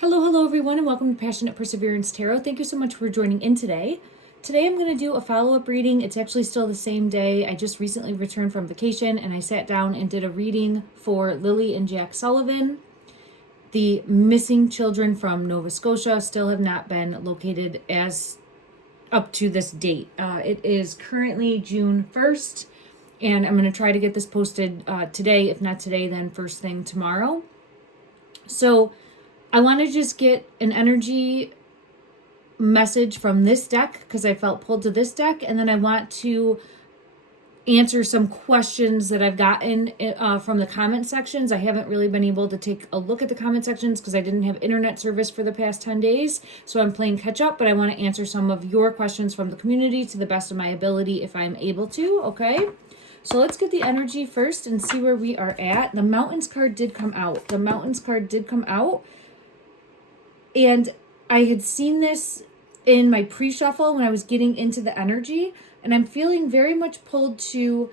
Hello everyone, and welcome to Passionate Perseverance Tarot. Thank you so much for joining in today. Today I'm going to do a follow-up reading. It's actually still the same day. I just recently returned from vacation and I sat down and did a reading for Lilly and Jack Sullivan. The missing children from Nova Scotia still have not been located as up to this date. It is currently June 1st, and I'm going to try to get this posted today. If not today, then first thing tomorrow. So I want to just get an energy message from this deck because I felt pulled to this deck, and then I want to answer some questions that I've gotten from the comment sections. I haven't really been able to take a look at the comment sections because I didn't have internet service for the past 10 days, so I'm playing catch up, but I want to answer some of your questions from the community to the best of my ability if I'm able to, okay? So let's get the energy first and see where we are at. The Mountains card did come out. The Mountains card did come out. And I had seen this in my pre-shuffle when I was getting into the energy, and I'm feeling very much pulled to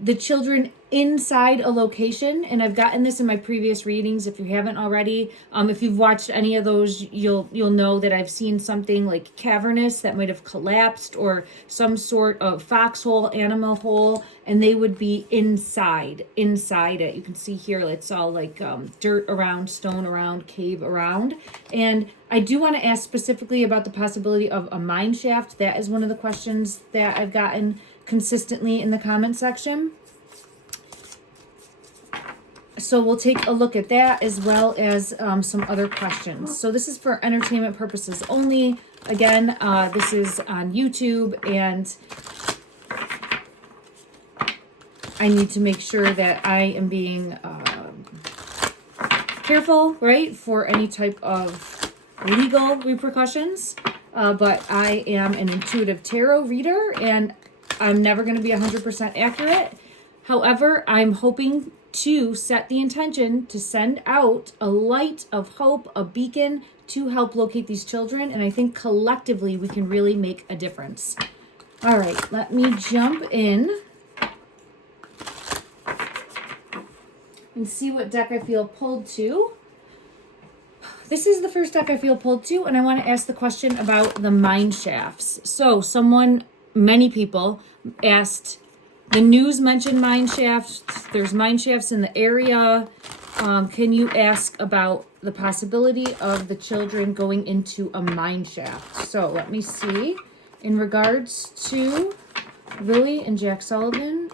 the children inside a location. And I've gotten this in my previous readings. If you haven't already, if you've watched any of those, you'll know that I've seen something like cavernous that might have collapsed, or some sort of foxhole, animal hole, and they would be inside it. You can see here it's all like dirt around, stone around, cave around. And I do want to ask specifically about the possibility of a mine shaft. That is one of the questions that I've gotten consistently in the comment section. So we'll take a look at that as well as some other questions. So this is for entertainment purposes only. Again, this is on YouTube, and I need to make sure that I am being careful, right, for any type of legal repercussions. But I am an intuitive tarot reader, and I'm never going to be 100% accurate. However, I'm hoping to set the intention to send out a light of hope, a beacon to help locate these children. And I think collectively we can really make a difference. All right, let me jump in and see what deck I feel pulled to. This is the first deck I feel pulled to, and I want to ask the question about the mine shafts. So many people asked, the news mentioned mine shafts. There's mine shafts in the area. Can you ask about the possibility of the children going into a mine shaft? So let me see. In regards to Lilly and Jack Sullivan,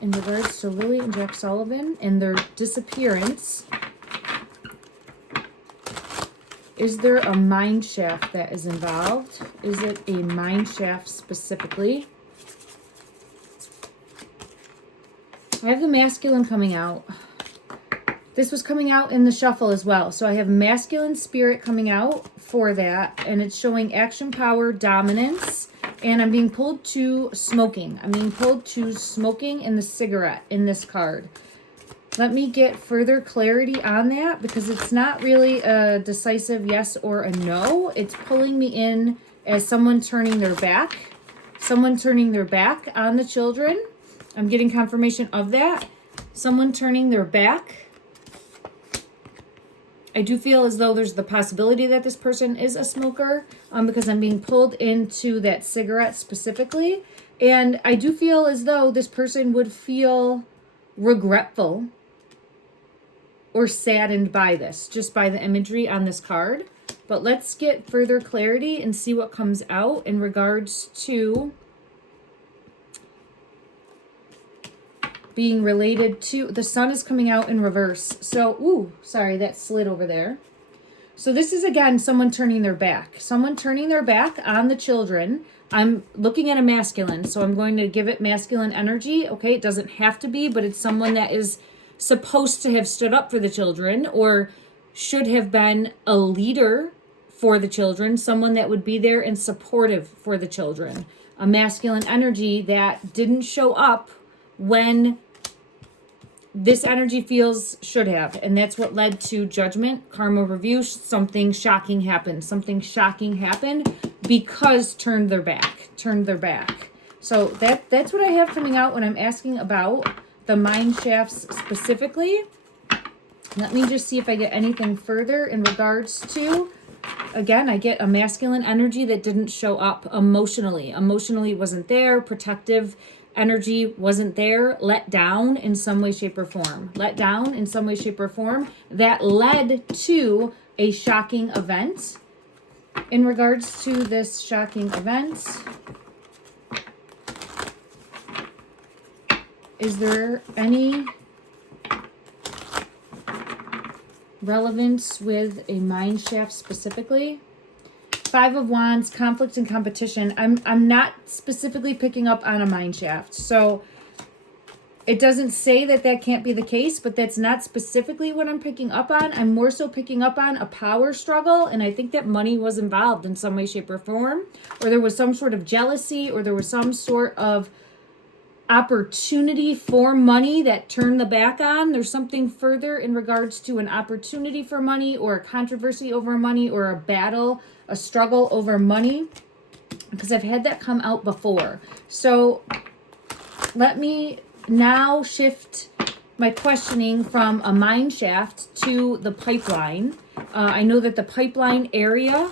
and their disappearance, is there a mine shaft that is involved? Is it a mine shaft specifically? I have the masculine coming out. This was coming out in the shuffle as well. So I have masculine spirit coming out for that. And it's showing action, power, dominance. And I'm being pulled to smoking. I'm being pulled to smoking and the cigarette in this card. Let me get further clarity on that, because it's not really a decisive yes or a no. It's pulling me in as someone turning their back. Someone turning their back on the children. I'm getting confirmation of that. Someone turning their back. I do feel as though there's the possibility that this person is a smoker, because I'm being pulled into that cigarette specifically. And I do feel as though this person would feel regretful or saddened by this, just by the imagery on this card. But let's get further clarity and see what comes out in regards to being related to, the sun is coming out in reverse. So, sorry, that slid over there. So this is, again, someone turning their back. Someone turning their back on the children. I'm looking at a masculine, so I'm going to give it masculine energy. Okay, it doesn't have to be, but it's someone that is supposed to have stood up for the children, or should have been a leader for the children, someone that would be there and supportive for the children. A masculine energy that didn't show up when this energy feels should have. And that's what led to judgment, karma review. Something shocking happened. Something shocking happened because turned their back. So that's what I have coming out when I'm asking about the mine shafts specifically. Let me just see if I get anything further in regards to, again, I get a masculine energy that didn't show up emotionally. Emotionally wasn't there. Protective energy wasn't there. Let down in some way, shape, or form. Let down in some way, shape, or form. That led to a shocking event. In regards to this shocking event, is there any relevance with a mine shaft specifically? Five of Wands, conflict and competition. I'm not specifically picking up on a mine shaft. So it doesn't say that that can't be the case, but that's not specifically what I'm picking up on. I'm more so picking up on a power struggle, and I think that money was involved in some way, shape, or form, or there was some sort of jealousy, or there was some sort of opportunity for money that turned the back on. There's something further in regards to an opportunity for money, or a controversy over money, or a battle, a struggle over money, because I've had that come out before. So let me now shift my questioning from a mine shaft to the pipeline. I know that the pipeline area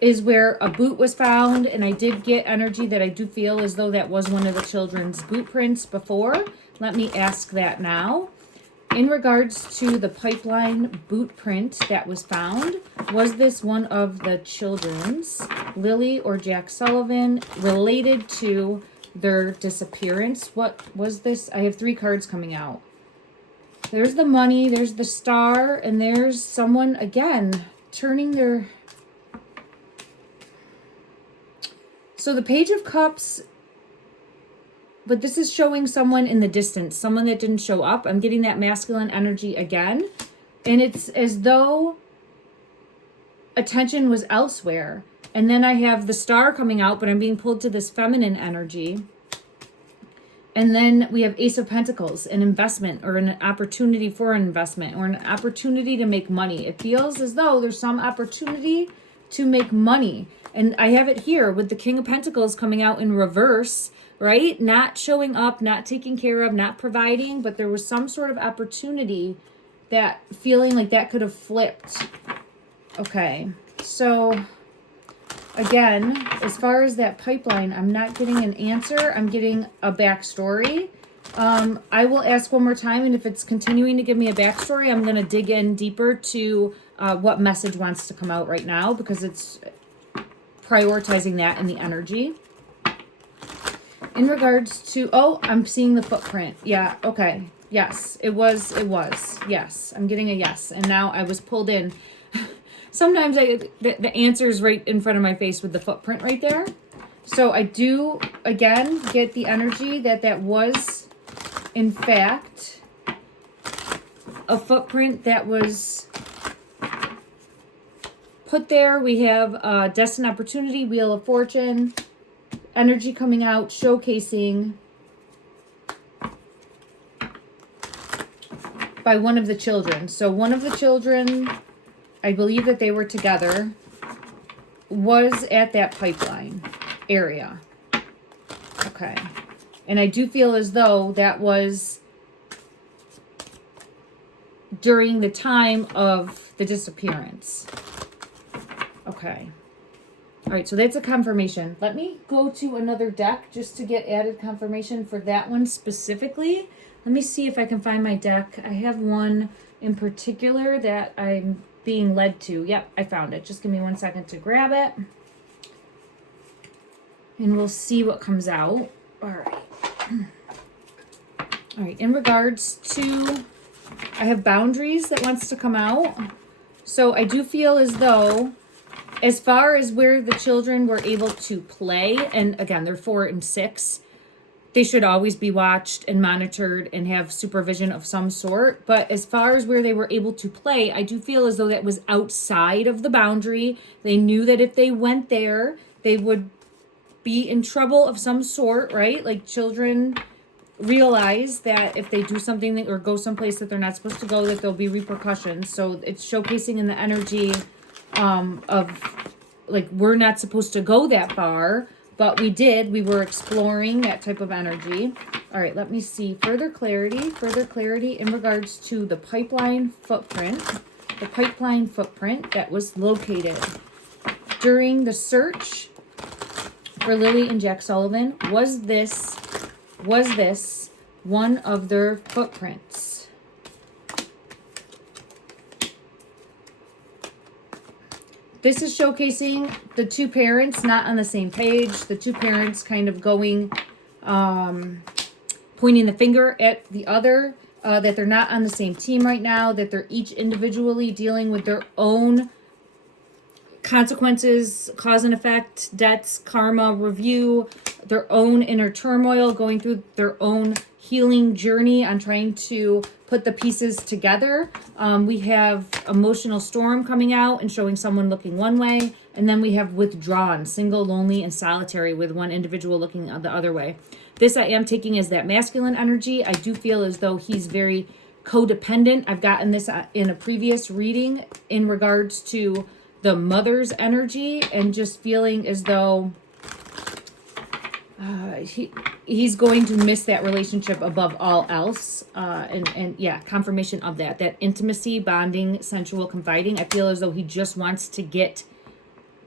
is where a boot was found, and I did get energy that I do feel as though that was one of the children's boot prints before. Let me ask that now. In regards to the pipeline boot print that was found, was this one of the children's, Lilly or Jack Sullivan, related to their disappearance? What was this? I have 3 cards coming out. There's the money, there's the star, and there's someone, again, turning their... So the Page of Cups, but this is showing someone in the distance, someone that didn't show up. I'm getting that masculine energy again. And it's as though attention was elsewhere. And then I have the star coming out, but I'm being pulled to this feminine energy. And then we have Ace of Pentacles, an investment or an opportunity for an investment or an opportunity to make money. It feels as though there's some opportunity to make money. And I have it here with the King of Pentacles coming out in reverse, right? Not showing up, not taking care of, not providing, but there was some sort of opportunity, that feeling like that could have flipped. Okay, so again, as far as that pipeline, I'm not getting an answer. I'm getting a backstory. I will ask one more time, and if it's continuing to give me a backstory, I'm going to dig in deeper to what message wants to come out right now, because it's prioritizing that in the energy. In regards to, oh, I'm seeing the footprint. Yeah, okay. Yes, it was. Yes, I'm getting a yes. And now I was pulled in. Sometimes the answer is right in front of my face with the footprint right there. So I do, again, get the energy that that was, in fact, a footprint that was put there. We have Destined Opportunity, Wheel of Fortune, energy coming out, showcasing by one of the children. So one of the children, I believe that they were together, was at that pipeline area. Okay. And I do feel as though that was during the time of the disappearance. Okay. All right, so that's a confirmation. Let me go to another deck just to get added confirmation for that one specifically. Let me see if I can find my deck. I have one in particular that I'm being led to. Yep, I found it. Just give me 1 second to grab it. And we'll see what comes out. All right. All right, in regards to, I have boundaries that wants to come out. So I do feel as though, as far as where the children were able to play, and again, they're 4 and 6, they should always be watched and monitored and have supervision of some sort. But as far as where they were able to play, I do feel as though that was outside of the boundary. They knew that if they went there, they would be in trouble of some sort, right? Like children realize that if they do something that, or go someplace that they're not supposed to go, that there'll be repercussions. So it's showcasing in the energy of like, we're not supposed to go that far, but we did. We were exploring that type of energy. All right, let me see. Further clarity in regards to the pipeline footprint. The pipeline footprint that was located during the search for Lilly and Jack Sullivan. Was this one of their footprints? This is showcasing the two parents not on the same page. The two parents kind of going, pointing the finger at the other, that they're not on the same team right now, that they're each individually dealing with their own consequences, cause and effect, debts, karma, review, their own inner turmoil, going through their own healing journey on trying to put the pieces together. We have emotional storm coming out and showing someone looking one way, and then we have withdrawn, single, lonely, and solitary, with one individual looking the other way. This I am taking as that masculine energy. I do feel as though he's very codependent. I've gotten this in a previous reading in regards to the mother's energy, and just feeling as though he's going to miss that relationship above all else. And yeah, confirmation of that intimacy, bonding, sensual, confiding. I feel as though he just wants to get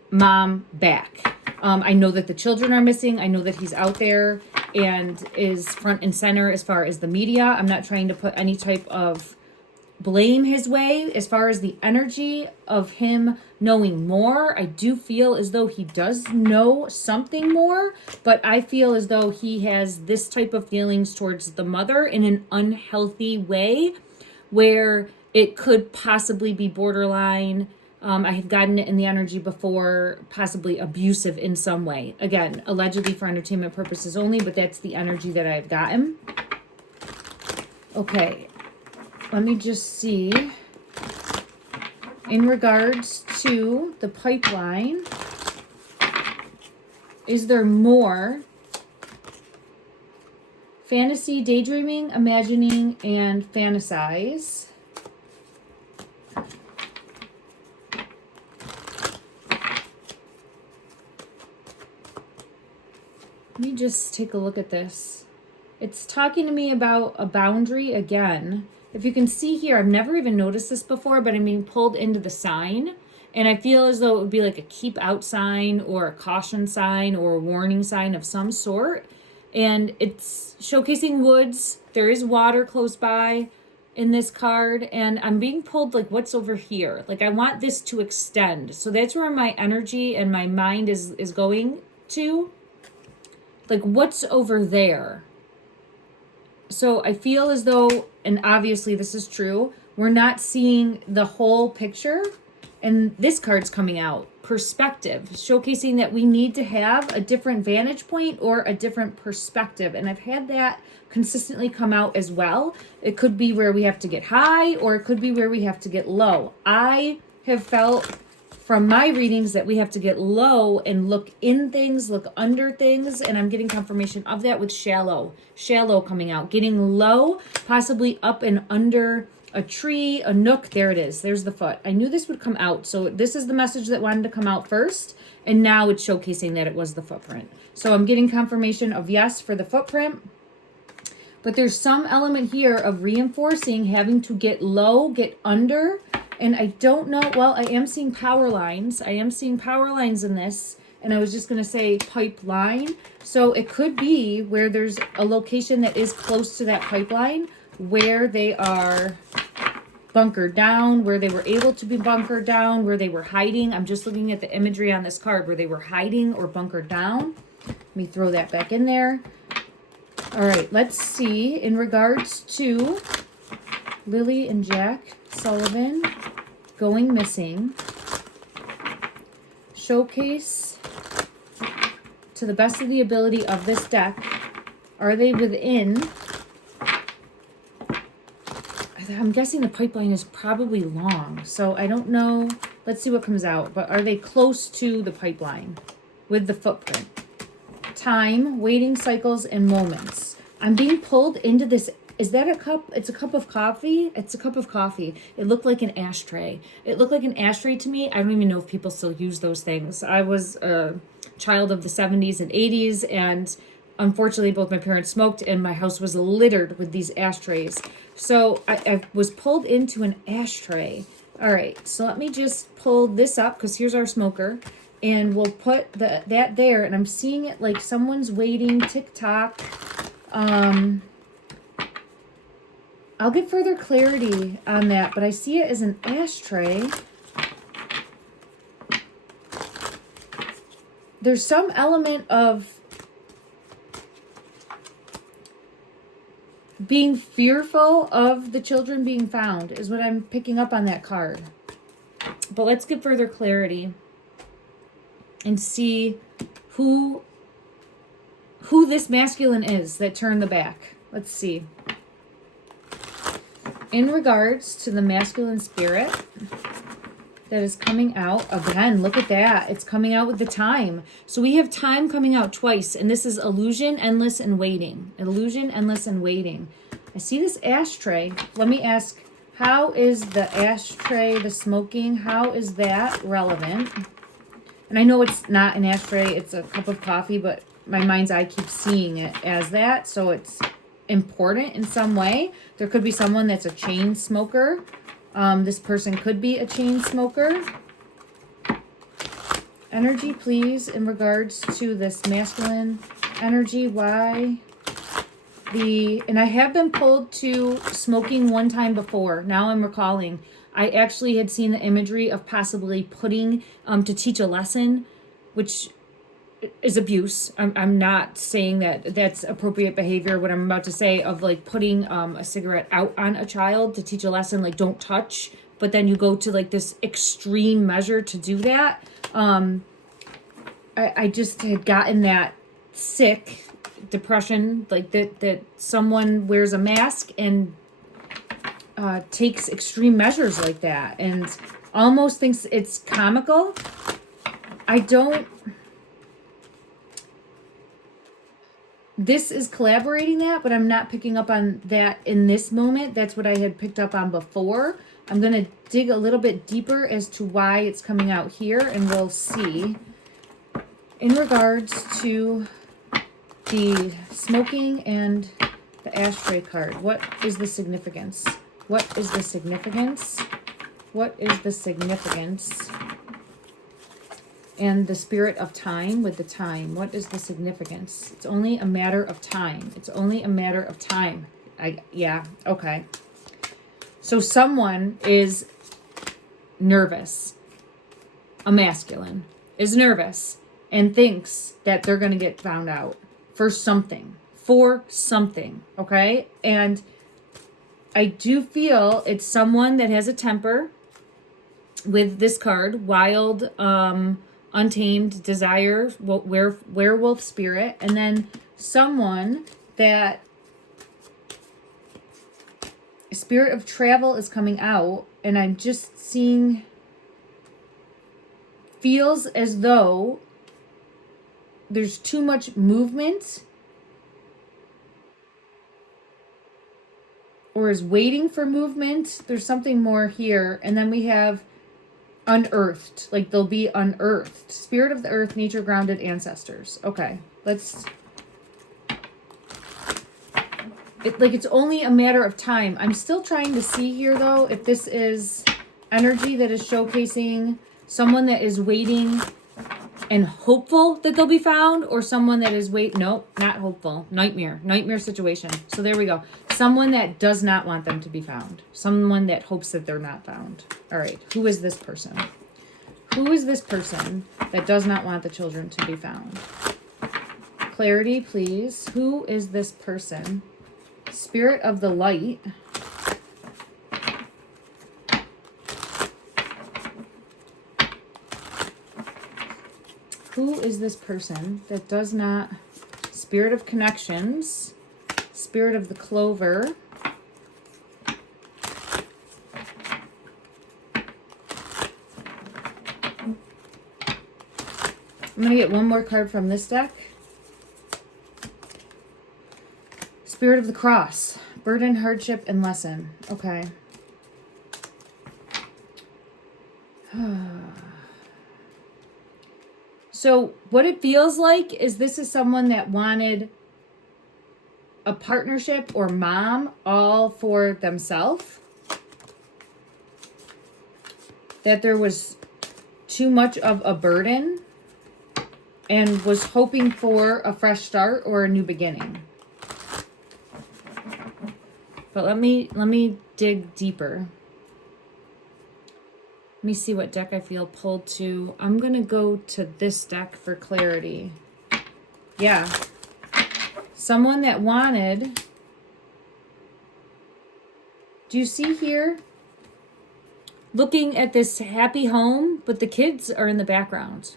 mom back. I know that the children are missing. I know that he's out there and is front and center as far as the media. I'm not trying to put any type of blame his way as far as the energy of him knowing more. I do feel as though he does know something more, but I feel as though he has this type of feelings towards the mother in an unhealthy way, where it could possibly be borderline. I have gotten it in the energy before, possibly abusive in some way. Again, allegedly for entertainment purposes only, but that's the energy that I've gotten. Okay. Let me just see, in regards to the pipeline, is there more fantasy, daydreaming, imagining, and fantasize? Let me just take a look at this. It's talking to me about a boundary again. If you can see here, I've never even noticed this before, but I'm being pulled into the sign. And I feel as though it would be like a keep out sign or a caution sign or a warning sign of some sort. And it's showcasing woods. There is water close by in this card. And I'm being pulled like, what's over here? Like, I want this to extend. So that's where my energy and my mind is going to. Like, what's over there? So I feel as though, and obviously this is true, we're not seeing the whole picture. And this card's coming out, perspective, showcasing that we need to have a different vantage point or a different perspective. And I've had that consistently come out as well. It could be where we have to get high, or it could be where we have to get low. I have felt from my readings that we have to get low and look in things, look under things, and I'm getting confirmation of that with shallow coming out. Getting low, possibly up and under a tree, a nook. There it is. There's the foot. I knew this would come out. So this is the message that wanted to come out first, and now it's showcasing that it was the footprint. So I'm getting confirmation of yes for the footprint. But there's some element here of reinforcing having to get low, get under. And I don't know, well, I am seeing power lines. I am seeing power lines in this. And I was just going to say pipeline. So it could be where there's a location that is close to that pipeline where they are bunkered down, where they were able to be bunkered down, where they were hiding. I'm just looking at the imagery on this card where they were hiding or bunkered down. Let me throw that back in there. All right, let's see in regards to Lilly and Jack Sullivan going missing. Showcase to the best of the ability of this deck. Are they within? I'm guessing the pipeline is probably long, so I don't know. Let's see what comes out. But are they close to the pipeline with the footprint? Time, waiting cycles, and moments. I'm being pulled into this. Is that a cup? It's a cup of coffee. It's a cup of coffee. It looked like an ashtray. It looked like an ashtray to me. I don't even know if people still use those things. I was a child of the 70s and 80s, and unfortunately, both my parents smoked, and my house was littered with these ashtrays. So I was pulled into an ashtray. All right, so let me just pull this up, because here's our smoker. And we'll put that there, and I'm seeing it like someone's waiting, tick-tock. I'll get further clarity on that, but I see it as an ashtray. There's some element of being fearful of the children being found is what I'm picking up on that card. But let's get further clarity and see who this masculine is that turned the back. Let's see. In regards to the masculine spirit that is coming out, again, look at that. It's coming out with the time. So we have time coming out twice, and this is illusion, endless, and waiting. Illusion, endless, and waiting. I see this ashtray. Let me ask, how is the ashtray, the smoking, how is that relevant? And I know it's not an ashtray, it's a cup of coffee, but my mind's eye keeps seeing it as that, so it's important in some way. There could be someone that's a chain smoker. This person could be a chain smoker. Energy, please, in regards to this masculine energy. Why and I have been pulled to smoking one time before. Now I'm recalling. I actually had seen the imagery of possibly putting to teach a lesson, which is abuse. I'm not saying that that's appropriate behavior, what I'm about to say, of like putting a cigarette out on a child to teach a lesson, like don't touch, but then you go to like this extreme measure to do that. I just had gotten that sick depression, like that someone wears a mask and takes extreme measures like that and almost thinks it's comical. This is collaborating that, but I'm not picking up on that in this moment. That's what I had picked up on before. I'm going to dig a little bit deeper as to why it's coming out here, and we'll see. In regards to the smoking and the ashtray card, what is the significance? What is the significance? What is the significance? And the spirit of time with the time. What is the significance? It's only a matter of time. It's only a matter of time. Yeah, okay. So someone is nervous. A masculine is nervous and thinks that they're going to get found out for something. Okay? And I do feel it's someone that has a temper with this card. Wild, untamed desire, werewolf spirit, and then someone that spirit of travel is coming out, and I'm just seeing, feels as though there's too much movement or is waiting for movement. There's something more here, and then we have unearthed, like they'll be unearthed. Spirit of the earth, nature grounded ancestors. Okay, let's, it's only a matter of time. I'm still trying to see here though, if this is energy that is showcasing someone that is waiting and hopeful that they'll be found, or someone that is nope, not hopeful. Nightmare situation. So there we go. Someone that does not want them to be found. Someone that hopes that they're not found. All right, who is this person? Who is this person that does not want the children to be found? Clarity, please. Who is this person? Spirit of the light. Who is this person that does not... Spirit of connections. Spirit of the clover. I'm going to get one more card from this deck. Spirit of the cross. Burden, hardship, and lesson. Okay. So what it feels like is this is someone that wanted a partnership or mom all for themselves. That there was too much of a burden and was hoping for a fresh start or a new beginning. But let me dig deeper. Let me see what deck I feel pulled to. I'm going to go to this deck for clarity. Yeah. Someone that wanted... Do you see here? Looking at this happy home, but the kids are in the background.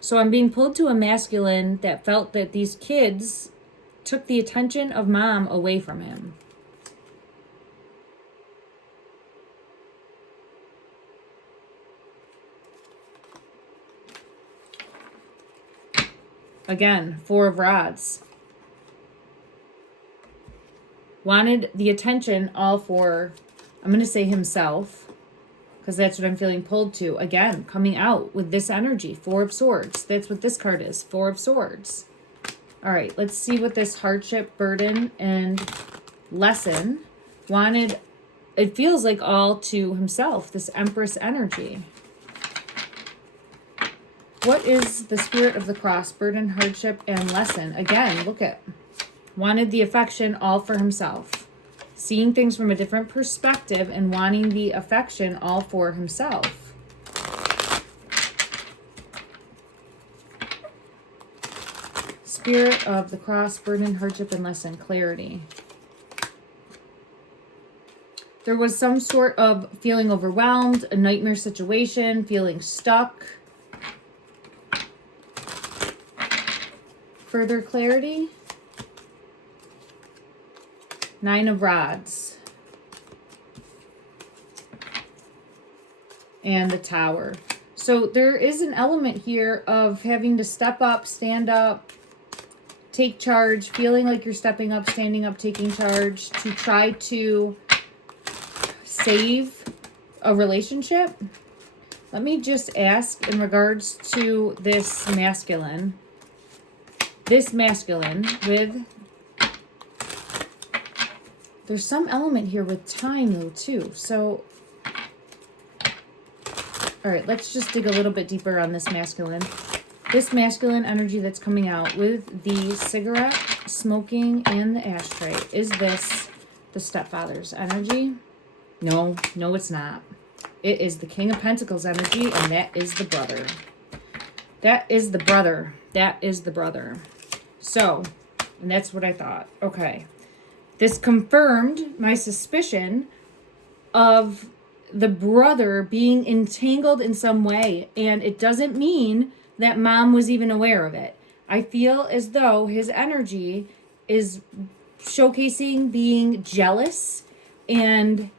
So I'm being pulled to a masculine that felt that these kids took the attention of mom away from him. Again, 4 of rods. Wanted the attention all for, I'm going to say himself, because that's what I'm feeling pulled to. Again, coming out with this energy, 4 of swords. That's what this card is, 4 of swords. All right, let's see what this hardship, burden, and lesson wanted. It feels like all to himself, this Empress energy. What is the spirit of the cross, burden, hardship, and lesson? Again, look at, wanted the affection all for himself. Seeing things from a different perspective and wanting the affection all for himself. Spirit of the cross, burden, hardship, and lesson, clarity. There was some sort of feeling overwhelmed, a nightmare situation, feeling stuck. Further clarity. 9 of rods. And the tower. So there is an element here of having to step up, stand up, take charge, feeling like you're stepping up, standing up, taking charge to try to save a relationship. Let me just ask in regards to this masculine. This masculine with, there's some element here with time though too. So, all right, let's just dig a little bit deeper on this masculine. This masculine energy that's coming out with the cigarette, smoking, and the ashtray. Is this the stepfather's energy? No, it's not. It is the King of Pentacles energy, and that is the brother. That is the brother. That is the brother. So, and that's what I thought. Okay. This confirmed my suspicion of the brother being entangled in some way. And it doesn't mean that mom was even aware of it. I feel as though his energy is showcasing being jealous and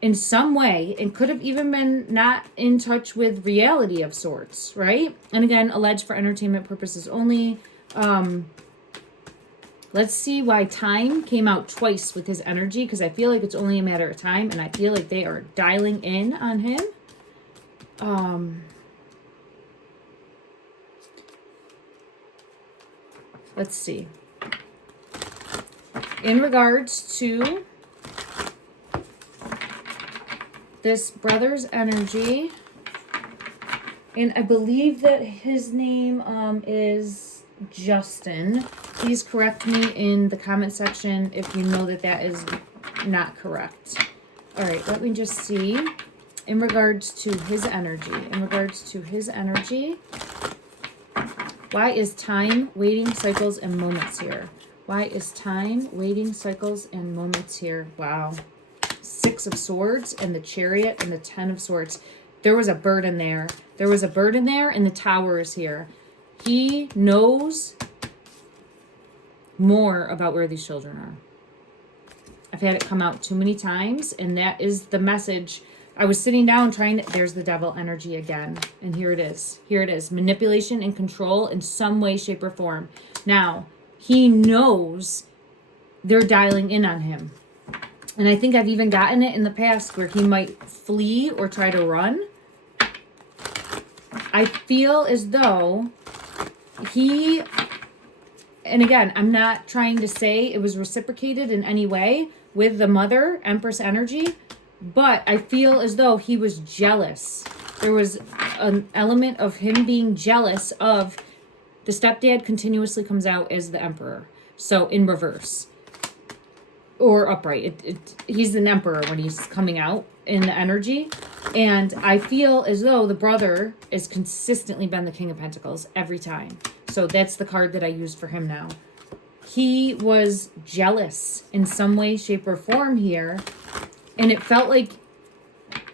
in some way, and could have even been not in touch with reality of sorts, right? And again, alleged for entertainment purposes only. Let's see why time came out twice with his energy, because I feel like it's only a matter of time, and I feel like they are dialing in on him. Let's see. In regards to this brother's energy, and I believe that his name is Justin. Please correct me in the comment section if you know that that is not correct. All right, let me just see. In regards to his energy, why is time, waiting, cycles, and moments here? Why is time, waiting, cycles, and moments here? Wow. 6 of Swords and the Chariot and the 10 of Swords. There was a burden there. There was a burden there, and the Tower is here. He knows more about where these children are. I've had it come out too many times, and that is the message. I was sitting down trying to, there's the devil energy again. And here it is. Here it is. Manipulation and control in some way, shape, or form. Now, he knows they're dialing in on him. And I think I've even gotten it in the past where he might flee or try to run. I feel as though he And again, I'm not trying to say it was reciprocated in any way with the mother, Empress energy, but I feel as though he was jealous. There was an element of him being jealous of the stepdad continuously comes out as the emperor. So in reverse or upright. He's an emperor when he's coming out in the energy. And I feel as though the brother has consistently been the King of Pentacles every time. So that's the card that I used for him now. He was jealous in some way, shape, or form here. And it felt like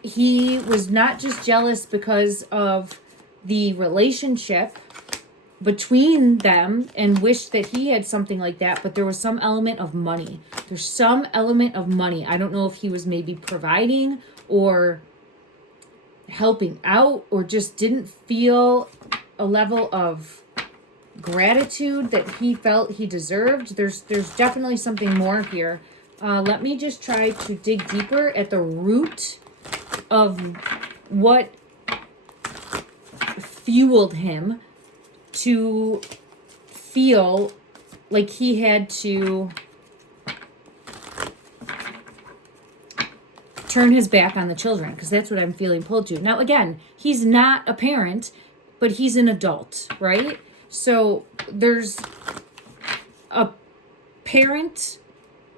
he was not just jealous because of the relationship between them and wished that he had something like that, but there was some element of money. There's some element of money. I don't know if he was maybe providing or helping out or just didn't feel a level of gratitude that he felt he deserved. There's definitely something more here. Let me just try to dig deeper at the root of what fueled him to feel like he had to turn his back on the children, because that's what I'm feeling pulled to. Now, again, he's not a parent, but he's an adult, right? So there's a parent,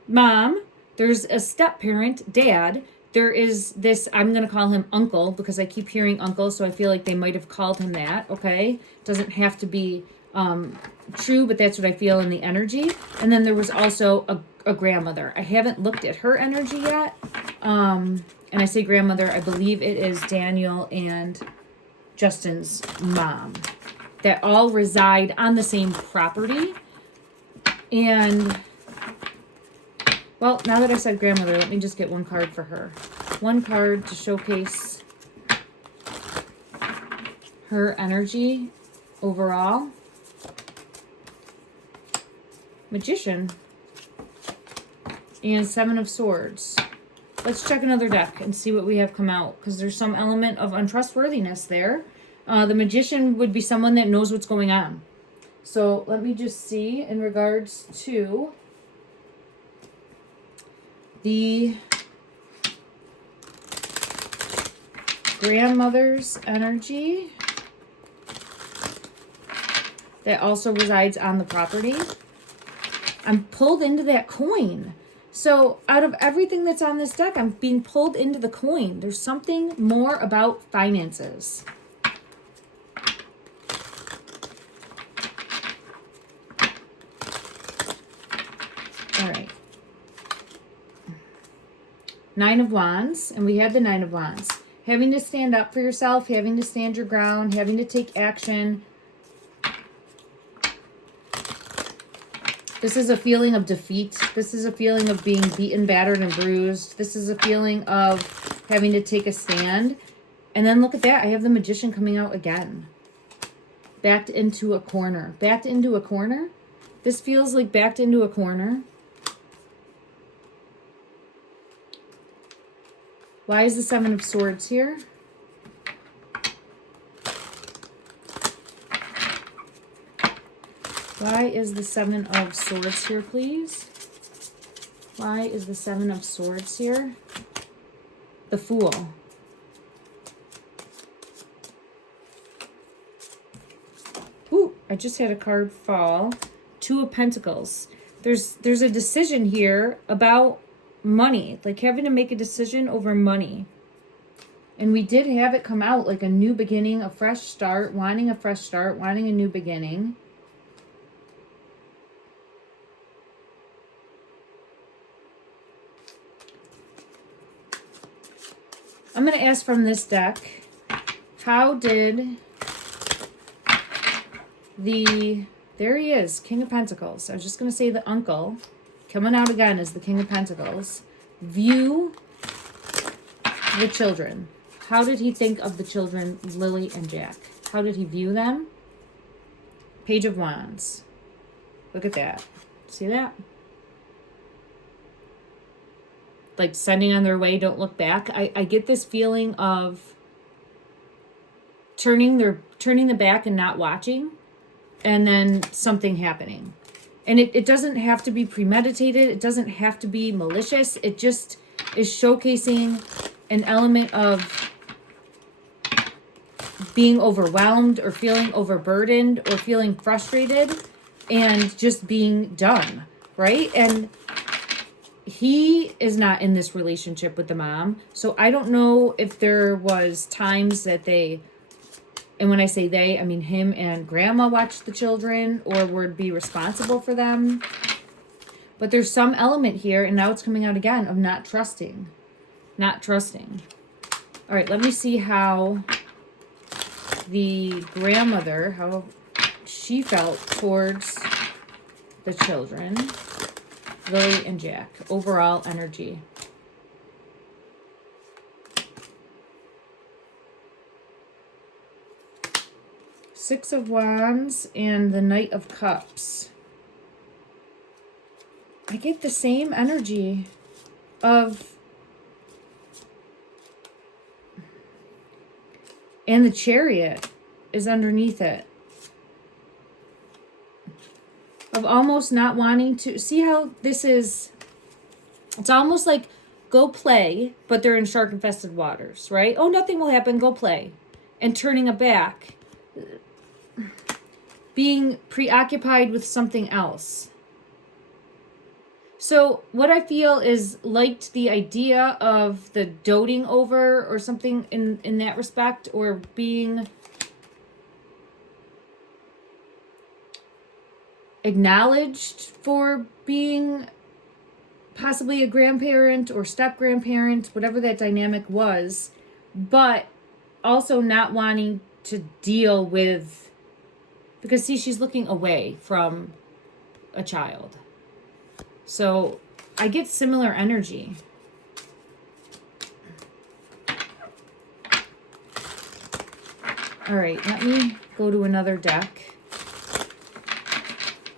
mom, there's a step-parent, dad, there is this, I'm going to call him uncle because I keep hearing uncle, so I feel like they might have called him that, okay? Doesn't have to be true, but that's what I feel in the energy. And then there was also a grandmother. I haven't looked at her energy yet. And I say grandmother, I believe it is Daniel and Justin's mom that all reside on the same property. And well, now that I said grandmother, let me just get one card for her. One card to showcase her energy overall. Magician. And Seven of Swords. Let's check another deck and see what we have come out, because there's some element of untrustworthiness there. The Magician would be someone that knows what's going on. So let me just see in regards to the grandmother's energy that also resides on the property. I'm pulled into that coin. So out of everything that's on this deck, I'm being pulled into the coin. There's something more about finances. All right. Nine of Wands, and we had the Nine of Wands. Having to stand up for yourself, having to stand your ground, having to take action. This is a feeling of defeat. This is a feeling of being beaten, battered, and bruised. This is a feeling of having to take a stand. And then look at that. I have the Magician coming out again. Backed into a corner. Backed into a corner? This feels like backed into a corner. Why is the Seven of Swords here? Why is the Seven of Swords here, please? Why is the Seven of Swords here? The Fool. Ooh, I just had a card fall. Two of Pentacles. There's a decision here about money, like having to make a decision over money. And we did have it come out like a new beginning, a fresh start, wanting a fresh start, wanting a new beginning. I'm going to ask from this deck, how did there he is, King of Pentacles. I was just going to say the uncle, coming out again as the King of Pentacles, view the children. How did he think of the children, Lily and Jack? How did he view them? Page of Wands. Look at that. See that? Like sending on their way, don't look back. I get this feeling of turning the back and not watching, and then something happening. And it doesn't have to be premeditated. It doesn't have to be malicious. It just is showcasing an element of being overwhelmed or feeling overburdened or feeling frustrated and just being done, right? And he is not in this relationship with the mom. So I don't know if there was times that they, and when I say they, I mean him and grandma watched the children or would be responsible for them. But there's some element here, and now it's coming out again, of not trusting. Not trusting. All right, let me see how the grandmother, how she felt towards the children, Lily and Jack. Overall energy. Six of Wands and the Knight of Cups. I get the same energy of, and the Chariot is underneath it, of almost not wanting to see how this is. It's almost like go play, but they're in shark infested waters, right? Oh, nothing will happen, go play, and turning it back, being preoccupied with something else. So what I feel is liked the idea of the doting over or something in that respect, or being acknowledged for being possibly a grandparent or step-grandparent, whatever that dynamic was, but also not wanting to deal with, because see, she's looking away from a child. So I get similar energy. All right, let me go to another deck.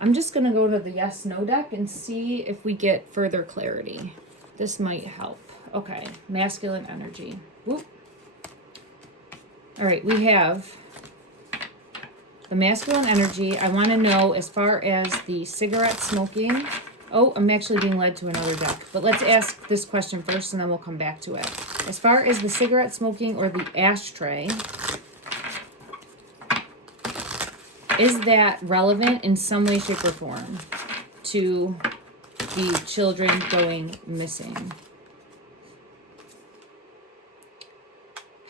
I'm just going to go to the yes, no deck and see if we get further clarity. This might help. Okay, masculine energy. Whoop. All right, we have the masculine energy. I want to know as far as the cigarette smoking. Oh, I'm actually being led to another deck. But let's ask this question first, and then we'll come back to it. As far as the cigarette smoking or the ashtray, is that relevant in some way, shape, or form to the children going missing?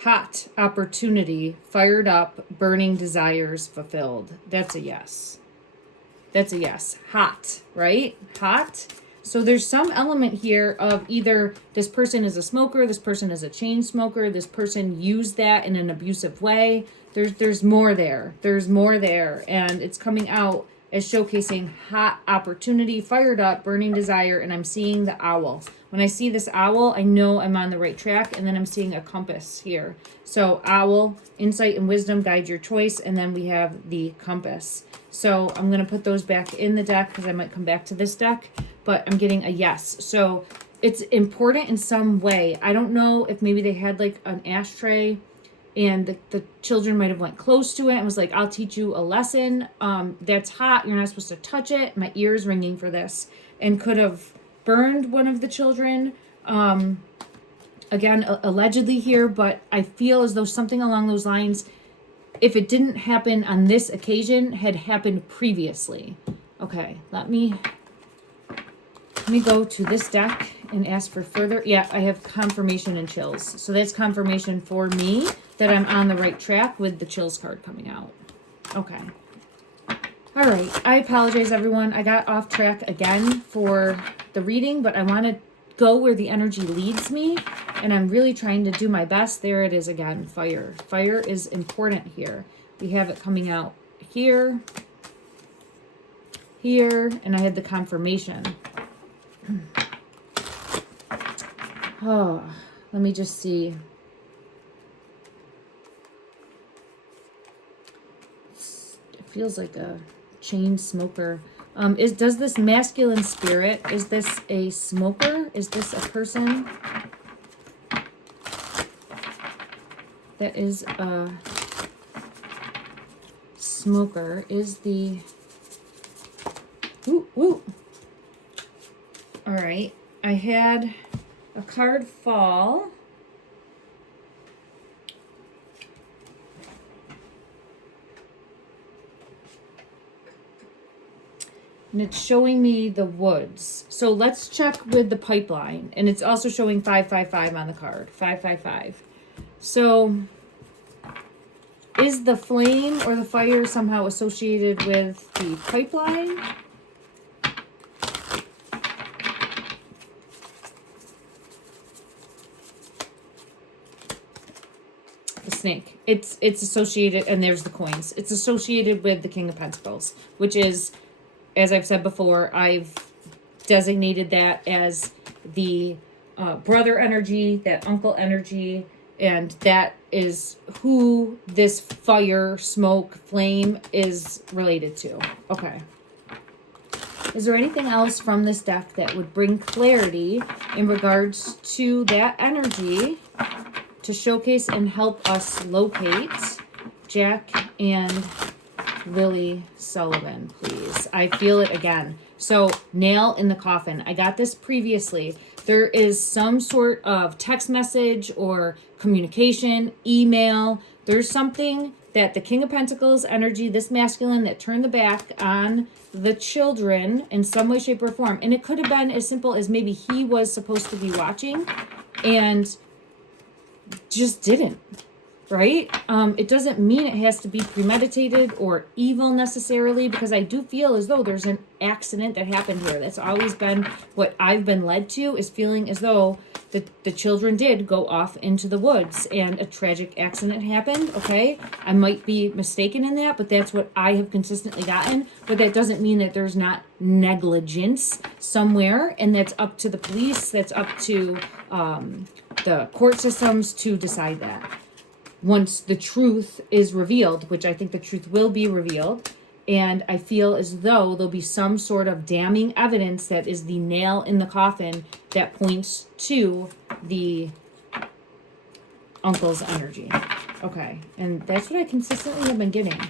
Hot, opportunity, fired up, burning desires fulfilled. That's a yes. That's a yes. Hot, right? Hot. So there's some element here of either this person is a smoker, this person is a chain smoker, this person used that in an abusive way. There's more there. There's more there. And it's coming out as showcasing hot opportunity, fired up, burning desire, and I'm seeing the owl. When I see this owl, I know I'm on the right track, and then I'm seeing a compass here. So owl, insight and wisdom, guide your choice, and then we have the compass. So I'm going to put those back in the deck because I might come back to this deck, but I'm getting a yes. So it's important in some way. I don't know if maybe they had like an ashtray and the children might have went close to it and was like, I'll teach you a lesson. That's hot. You're not supposed to touch it. My ear's ringing for this, and could have burned one of the children. Again, allegedly here, but I feel as though something along those lines, if it didn't happen on this occasion, had happened previously. Okay, let me go to this deck and ask for further. Yeah, I have confirmation and chills. So that's confirmation for me that I'm on the right track with the chills card coming out. Okay. All right. I apologize, everyone. I got off track again for the reading, but I want to go where the energy leads me, and I'm really trying to do my best. There it is again, fire. Fire is important here. We have it coming out here, here, and I had the confirmation. Oh, let me just see. It feels like a chain smoker. Does this masculine spirit, is this a smoker? Is this a person that is a smoker? Is the, ooh, Woo. All right. I had a card fall. And it's showing me the woods. So let's check with the pipeline. And it's also showing 555 on the card. 555. So is the flame or the fire somehow associated with the pipeline? The snake. It's associated, and there's the coins. It's associated with the King of Pentacles, which is, as I've said before, I've designated that as the brother energy, that uncle energy, and that is who this fire, smoke, flame is related to. Okay. Is there anything else from this deck that would bring clarity in regards to that energy to showcase and help us locate Jack and Lilly Sullivan, please? I feel it again. So, nail in the coffin. I got this previously. There is some sort of text message or communication, email. There's something that the King of Pentacles energy, this masculine that turned the back on the children in some way, shape, or form. And it could have been as simple as maybe he was supposed to be watching and just didn't. Right? It doesn't mean it has to be premeditated or evil necessarily, because I do feel as though there's an accident that happened here. That's always been what I've been led to, is feeling as though the children did go off into the woods and a tragic accident happened. Okay, I might be mistaken in that, but that's what I have consistently gotten. But that doesn't mean that there's not negligence somewhere, and that's up to the police, that's up to the court systems to decide that. Once the truth is revealed, which I think the truth will be revealed, and I feel as though there'll be some sort of damning evidence that is the nail in the coffin that points to the uncle's energy. Okay, and that's what I consistently have been getting.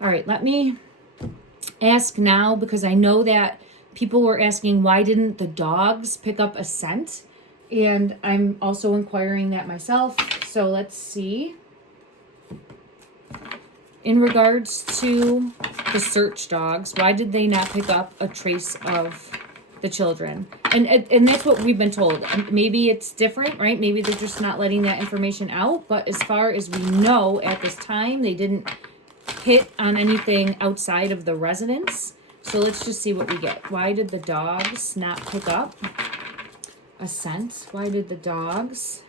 All right, let me ask now, because I know that people were asking, why didn't the dogs pick up a scent? And I'm also inquiring that myself. So let's see. In regards to the search dogs, why did they not pick up a trace of the children? And that's what we've been told. Maybe it's different, right? Maybe they're just not letting that information out. But as far as we know at this time, they didn't hit on anything outside of the residence. So let's just see what we get. Why did the dogs not pick up a scent? Why did the dogs...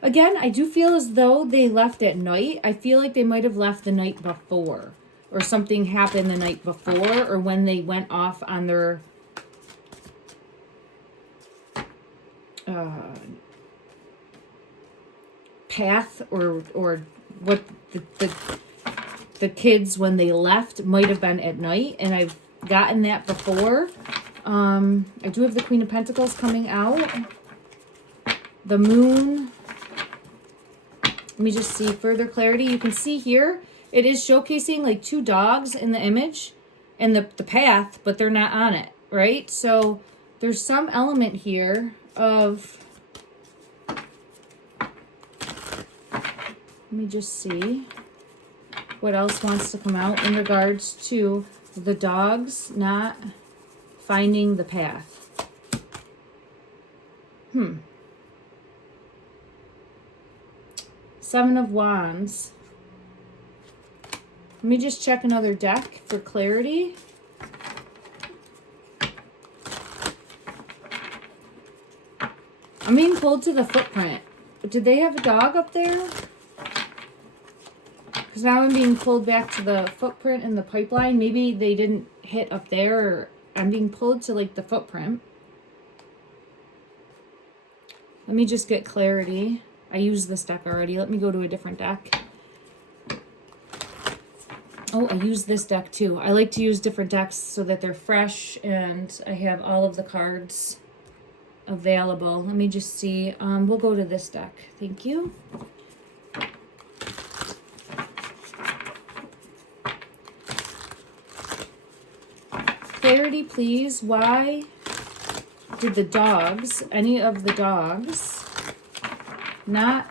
Again, I do feel as though they left at night. I feel like they might have left the night before, or something happened the night before, or when they went off on their path, or what the kids, when they left, might have been at night. And I've gotten that before. I do have the Queen of Pentacles coming out. The Moon. Let me just see further clarity. You can see here, it is showcasing like two dogs in the image and the path, but they're not on it, right? So there's some element here of, let me just see what else wants to come out in regards to the dogs not finding the path. Seven of Wands. Let me just check another deck for clarity. I'm being pulled to the footprint. Did they have a dog up there? Because now I'm being pulled back to the footprint in the pipeline. Maybe they didn't hit up there, or I'm being pulled to like the footprint. Let me just get clarity. I used this deck already. Let me go to a different deck. Oh, I used this deck too. I like to use different decks so that they're fresh and I have all of the cards available. Let me just see. We'll go to this deck. Thank you. clarity, please. Why did the dogs, any of the dogs, not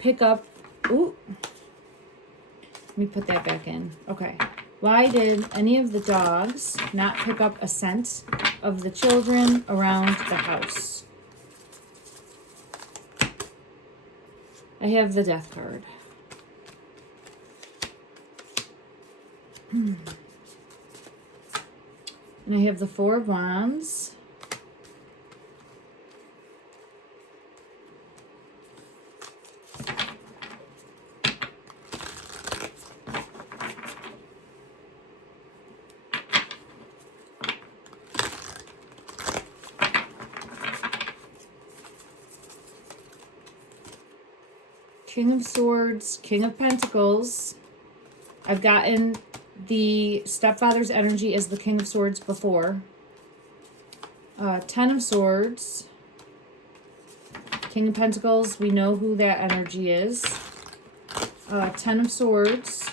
pick up... Ooh. Let me put that back in. Okay. Why did any of the dogs not pick up a scent of the children around the house? I have the Death card. And I have the Four of Wands. King of Swords, King of Pentacles. I've gotten the stepfather's energy as the King of Swords before. Ten of Swords. King of Pentacles, we know who that energy is. Ten of Swords.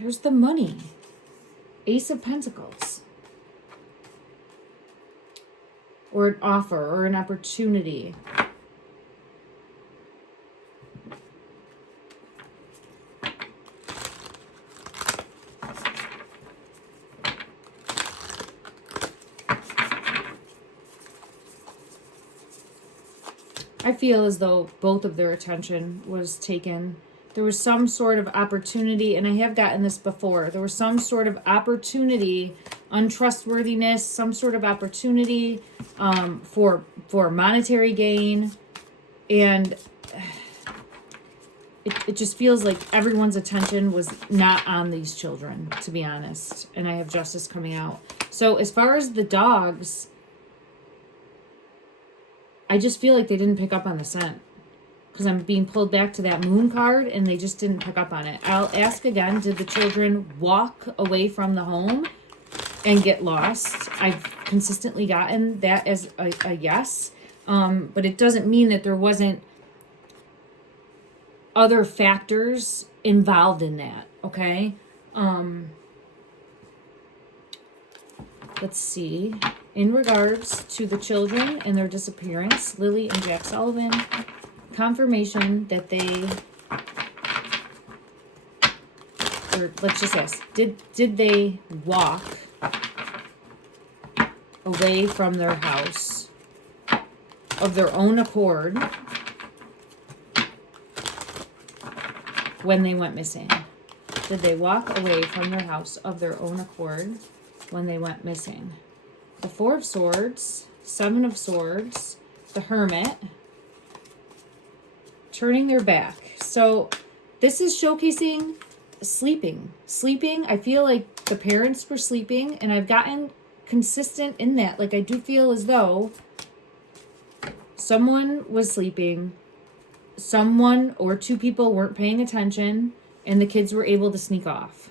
There's the money. Ace of Pentacles. Or an offer or an opportunity. I feel as though both of their attention was taken. There was some sort of opportunity, and I have gotten this before. There was some sort of opportunity, untrustworthiness, some sort of opportunity for monetary gain, and it just feels like everyone's attention was not on these children, to be honest. And I have Justice coming out. So as far as the dogs, I just feel like they didn't pick up on the scent. Because I'm being pulled back to that Moon card, and they just didn't pick up on it. I'll ask again, did the children walk away from the home and get lost? I've consistently gotten that as a yes. But it doesn't mean that there wasn't other factors involved in that, okay? Let's see. In regards to the children and their disappearance, Lilly and Jack Sullivan, confirmation that they, or let's just ask, did they walk away from their house of their own accord when they went missing? Did they walk away from their house of their own accord when they went missing? The Four of Swords, Seven of Swords, the Hermit, turning their back. So this is showcasing sleeping. Sleeping, I feel like the parents were sleeping, and I've gotten consistent in that. Like, I do feel as though someone was sleeping, someone or two people weren't paying attention, and the kids were able to sneak off.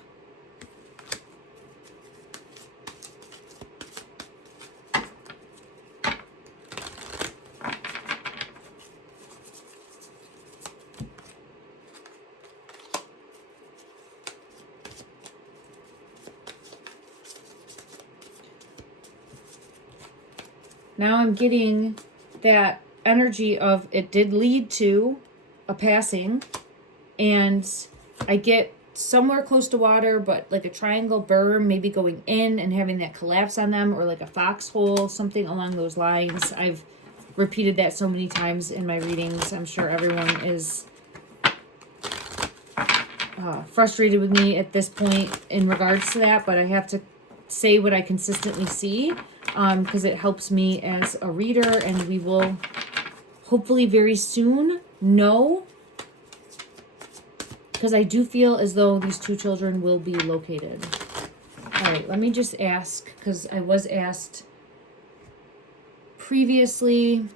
Now I'm getting that energy of it did lead to a passing, and I get somewhere close to water, but like a triangle berm, maybe going in and having that collapse on them, or like a foxhole, something along those lines. I've repeated that so many times in my readings. I'm sure everyone is frustrated with me at this point in regards to that, but I have to say what I consistently see, because it helps me as a reader, and we will hopefully very soon know, because I do feel as though these two children will be located. All right, let me just ask, because I was asked previously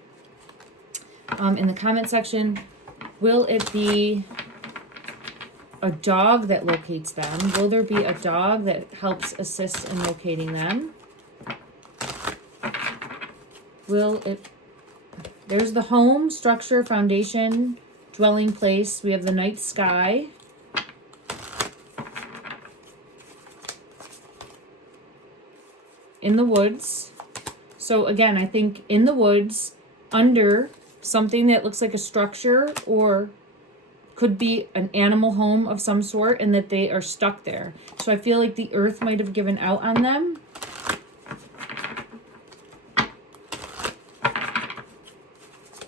in the comment section, will it be a dog that locates them? Will there be a dog that helps assist in locating them? Will it There's the home, structure, foundation, dwelling place. We have the night sky. In the woods. So again, I think in the woods, under something that looks like a structure or could be an animal home of some sort, and that they are stuck there. So I feel like the earth might have given out on them.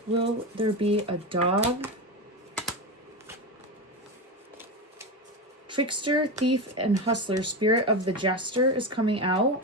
Will there be a dog? Trickster, thief, and hustler. Spirit of the jester is coming out.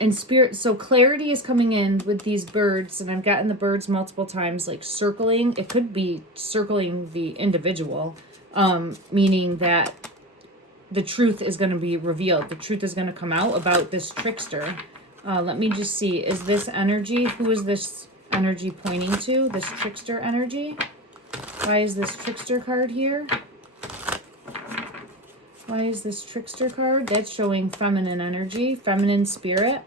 And spirit, so clarity is coming in with these birds, and I've gotten the birds multiple times, like circling. It could be circling the individual, meaning that the truth is going to be revealed. The truth is going to come out about this trickster. Let me just see. Is this energy? Who is this energy pointing to? This trickster energy? Why is this trickster card here? Why is this trickster card? That's showing feminine energy, feminine spirit.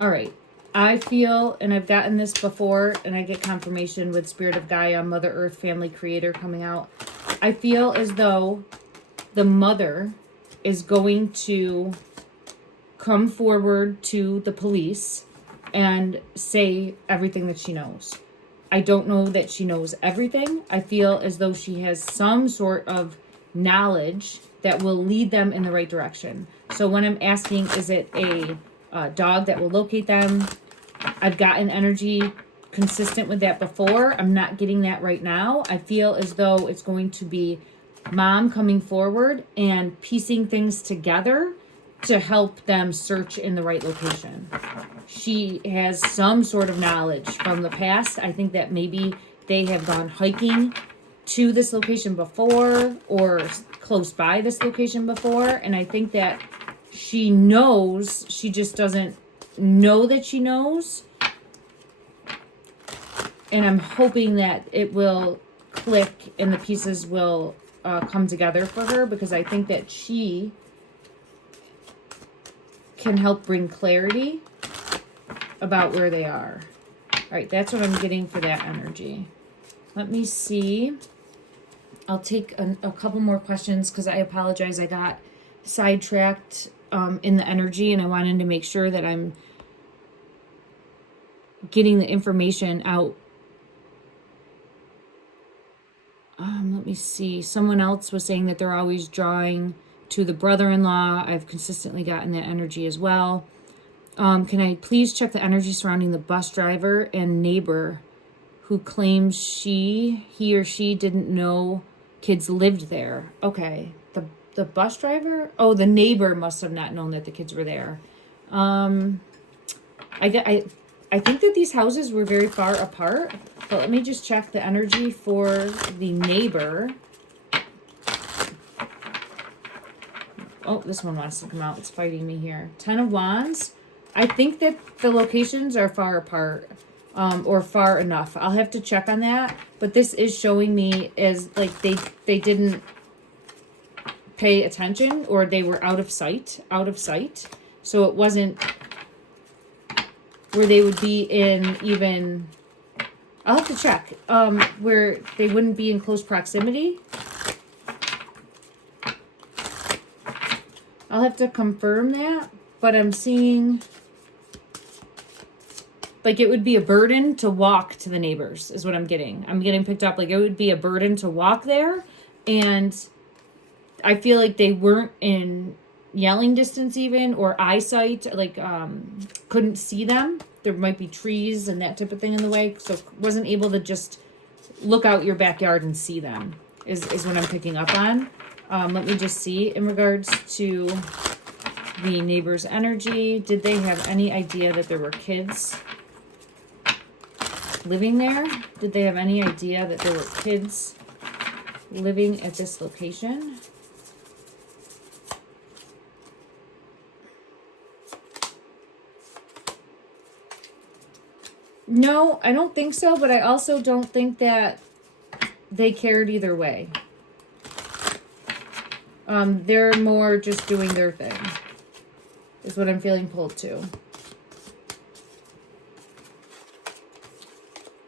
All right. I feel, and I've gotten this before, and I get confirmation with Spirit of Gaia, Mother Earth, Family Creator coming out. I feel as though the mother is going to come forward to the police and say everything that she knows. I don't know that she knows everything. I feel as though she has some sort of knowledge that will lead them in the right direction. So when I'm asking, is it a dog that will locate them? I've gotten energy consistent with that before. I'm not getting that right now. I feel as though it's going to be mom coming forward and piecing things together to help them search in the right location. She has some sort of knowledge from the past. I think that maybe they have gone hiking to this location before or close by this location before. And I think that she knows, she just doesn't know that she knows. And I'm hoping that it will click and the pieces will come together for her, because I think that she can help bring clarity about where they are. All right, that's what I'm getting for that energy. Let me see. I'll take a couple more questions because I apologize. I got sidetracked in the energy, and I wanted to make sure that I'm getting the information out. Let me see. Someone else was saying that they're always drawing to the brother-in-law. I've consistently gotten that energy as well. Can I please check the energy surrounding the bus driver and neighbor who claims he or she didn't know kids lived there? Okay. The bus driver? Oh, the neighbor must have not known that the kids were there. I think that these houses were very far apart, but let me just check the energy for the neighbor. Oh, this one wants to come out. It's fighting me here. 10 of Wands. I think that the locations are far apart, or far enough. I'll have to check on that, but this is showing me as like they didn't pay attention, or they were out of sight. So it wasn't where they would be in even, I'll have to check, where they wouldn't be in close proximity. I'll have to confirm that, but I'm seeing like it would be a burden to walk to the neighbors is what I'm getting. I'm getting picked up like it would be a burden to walk there, and I feel like they weren't in yelling distance even, or eyesight, like couldn't see them. There might be trees and that type of thing in the way, so wasn't able to just look out your backyard and see them is what I'm picking up on. Let me just see in regards to the neighbor's energy. Did they have any idea that there were kids living there? Did they have any idea that there were kids living at this location. No, I don't think so, but I also don't think that they cared either way. They're more just doing their thing, is what I'm feeling pulled to.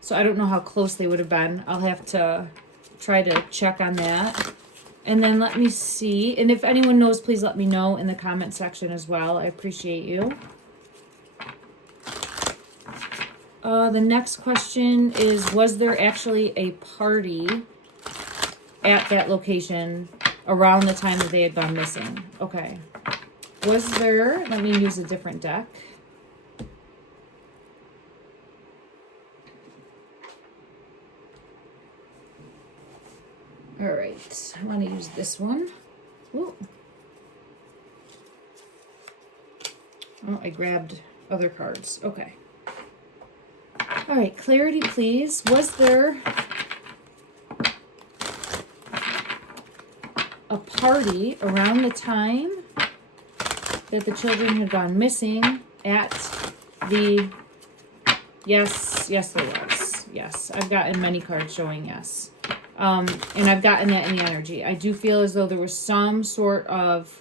So I don't know how close they would have been. I'll have to try to check on that. And then let me see. And if anyone knows, please let me know in the comment section as well. I appreciate you. The next question is, was there actually a party at that location around the time that they had gone missing? Okay. Was there, let me use a different deck. All right, I'm going to use this one. Ooh. Oh, I grabbed other cards. Okay. All right, clarity, please. Was there a party around the time that the children had gone missing at the... Yes, there was. Yes, I've gotten many cards showing yes. And I've gotten that in the energy. I do feel as though there was some sort of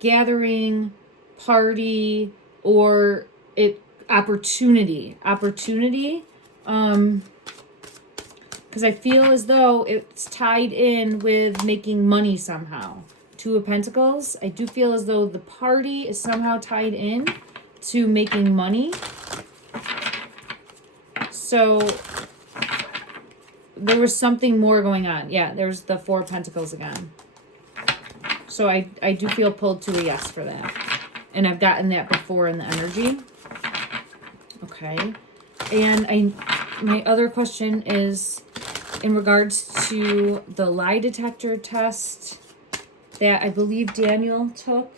gathering, party, or opportunity. Because I feel as though it's tied in with making money somehow. Two of Pentacles. I do feel as though the party is somehow tied in to making money. So there was something more going on. Yeah, there's the Four of Pentacles again. So I do feel pulled to a yes for that. And I've gotten that before in the energy. Okay. And my other question is in regards to the lie detector test that I believe Daniel took.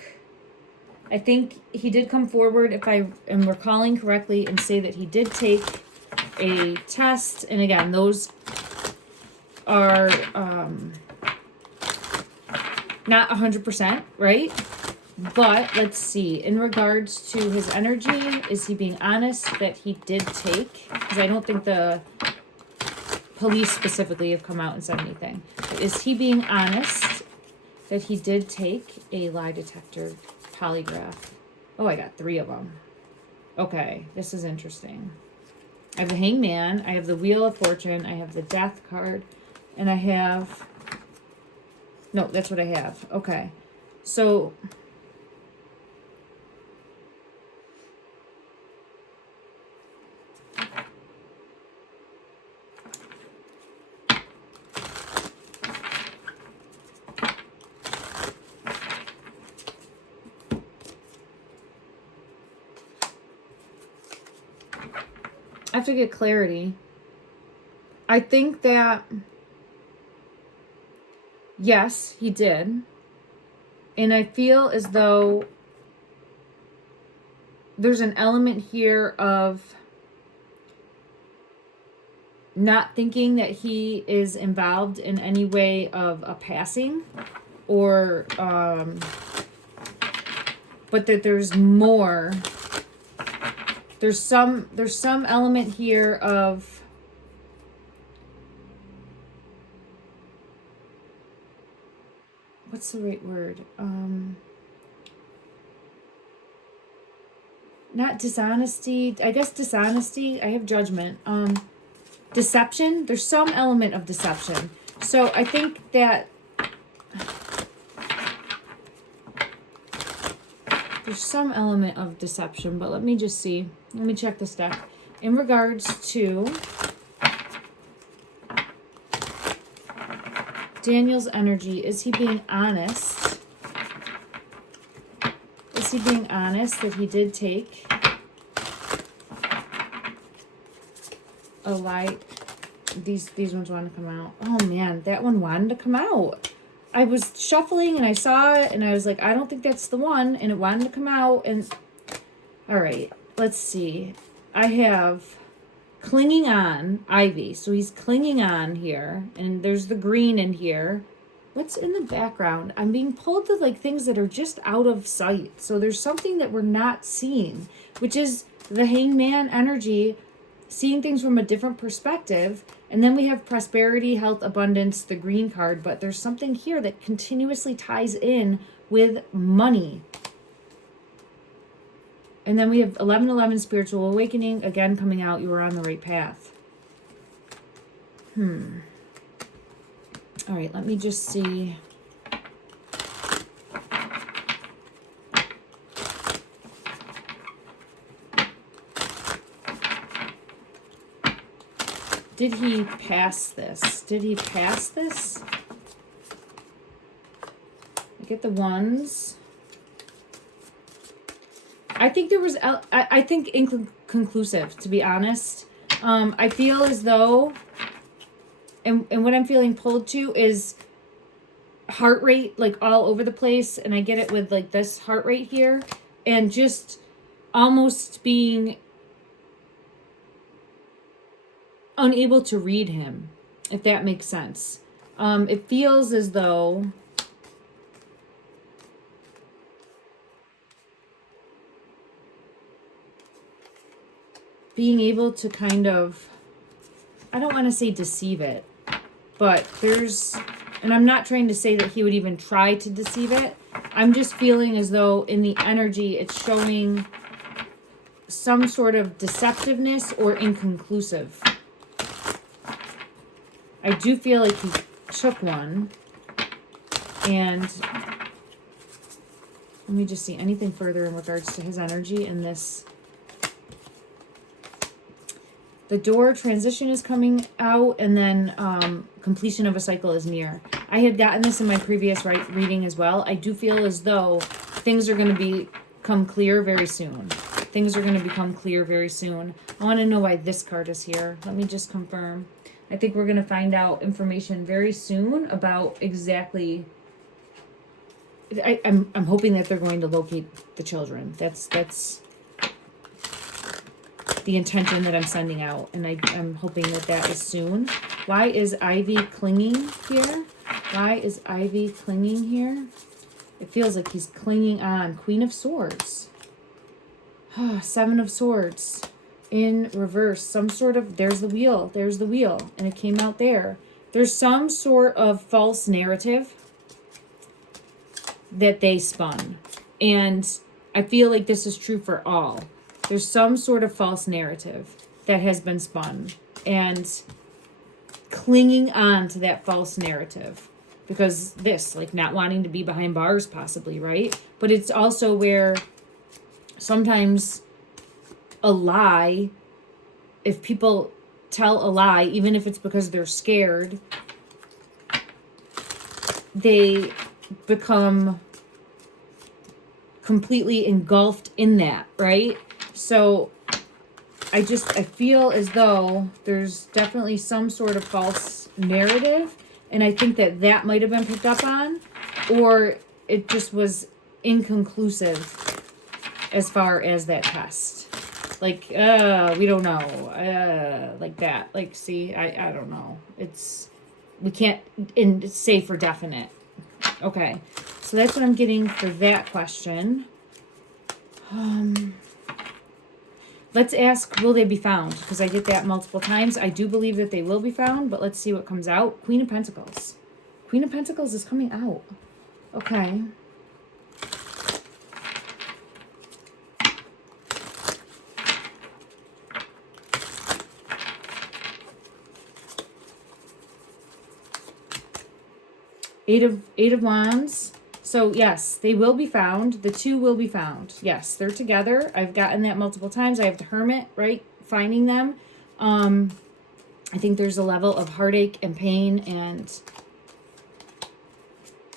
I think he did come forward, if I am recalling correctly, and say that he did take a test. And again, those are not 100%, right? But let's see, in regards to his energy, is he being honest that he did take? Because I don't think the police specifically have come out and said anything. Is he being honest that he did take a lie detector polygraph? Oh, I got 3 of them. Okay, this is interesting. I have the Hangman, I have the Wheel of Fortune, I have the Death card, and I have... No, that's what I have. Okay. So... I have to get clarity. I think that, yes, he did. And I feel as though there's an element here of not thinking that he is involved in any way of a passing, or, but that there's more. There's some element here of what's the right word? Not dishonesty. I guess dishonesty. I have judgment. Deception. There's some element of deception. So I think that there's some element of deception, but let me just see. Let me check this deck. In regards to Daniel's energy, is he being honest? Is he being honest that he did take a lie? These ones want to come out. Oh man, that one wanted to come out. I was shuffling and I saw it and I was like, I don't think that's the one, and it wanted to come out. And all right, let's see. I have clinging on, Ivy. So he's clinging on here, and there's the green in here. What's in the background? I'm being pulled to like things that are just out of sight. So there's something that we're not seeing, which is the hangman energy, seeing things from a different perspective. And then we have prosperity, health, abundance, the green card. But there's something here that continuously ties in with money. And then we have 1111, spiritual awakening, again coming out. You are on the right path. All right, let me just see. Did he pass this? Did he pass this? I get the ones. I think there was, I think inconclusive, to be honest. I feel as though, and what I'm feeling pulled to is heart rate, like all over the place. And I get it with like this heart rate here. And just almost being unable to read him, if that makes sense. It feels as though being able to kind of, I don't want to say deceive it, but there's, and I'm not trying to say that he would even try to deceive it. I'm just feeling as though in the energy it's showing some sort of deceptiveness or inconclusive. I do feel like he took one. And let me just see anything further in regards to his energy in this. The door transition is coming out, and then completion of a cycle is near. I had gotten this in my previous reading as well. I do feel as though things are going to become clear very soon. Things are going to become clear very soon. I want to know why this card is here. Let me just confirm. I think we're going to find out information very soon about exactly. I'm hoping that they're going to locate the children. That's the intention that I'm sending out, and I'm hoping that is soon. Why is Ivy clinging here? Why is Ivy clinging here? It feels like he's clinging on. Queen of Swords. Seven of Swords. In reverse. Some sort of, there's the wheel. There's the wheel. And it came out there. There's some sort of false narrative that they spun. And I feel like this is true for all. There's some sort of false narrative that has been spun, and clinging on to that false narrative, because this, like not wanting to be behind bars possibly, right? But it's also where sometimes a lie, if people tell a lie, even if it's because they're scared, they become completely engulfed in that, right? So I feel as though there's definitely some sort of false narrative, and I think that might have been picked up on, or it just was inconclusive as far as that test. Like, we don't know, like that. Like, see, I don't know. We can't say for definite. Okay, so that's what I'm getting for that question. Let's ask, will they be found? Because I get that multiple times. I do believe that they will be found, but let's see what comes out. Queen of Pentacles. Queen of Pentacles is coming out. Okay. Eight of Wands. So yes, they will be found. The two will be found. Yes, they're together. I've gotten that multiple times. I have the Hermit, right? Finding them. I think there's a level of heartache and pain, and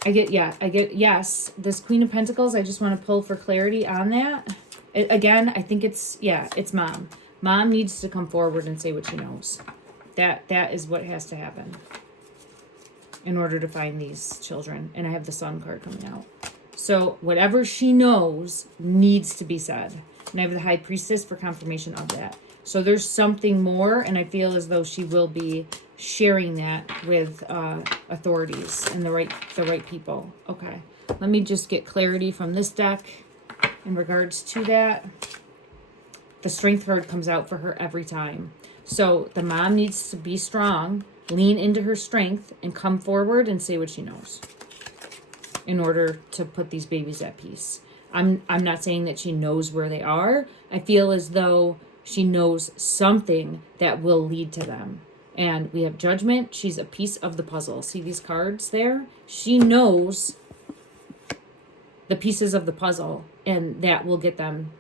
I get yes. This Queen of Pentacles, I just want to pull for clarity on that. Again, I think it's mom. Mom needs to come forward and say what she knows. That is what has to happen in order to find these children. And I have the Sun card coming out. So whatever she knows needs to be said. And I have the High Priestess for confirmation of that. So there's something more, and I feel as though she will be sharing that with authorities and the right people. Okay, let me just get clarity from this deck in regards to that. The Strength card comes out for her every time. So the mom needs to be strong, lean into her strength, and come forward and say what she knows in order to put these babies at peace. I'm not saying that she knows where they are. I feel as though she knows something that will lead to them. And we have Judgment. She's a piece of the puzzle. See these cards there? She knows the pieces of the puzzle, and that will get them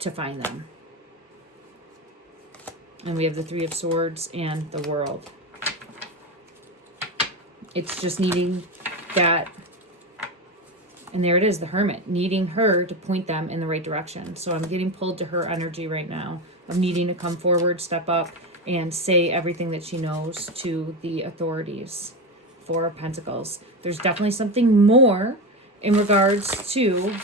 to find them. And we have the Three of Swords and the World. It's just needing that. And there it is, the Hermit, needing her to point them in the right direction. So I'm getting pulled to her energy right now of needing to come forward, step up, and say everything that she knows to the authorities. Four of Pentacles. There's definitely something more in regards to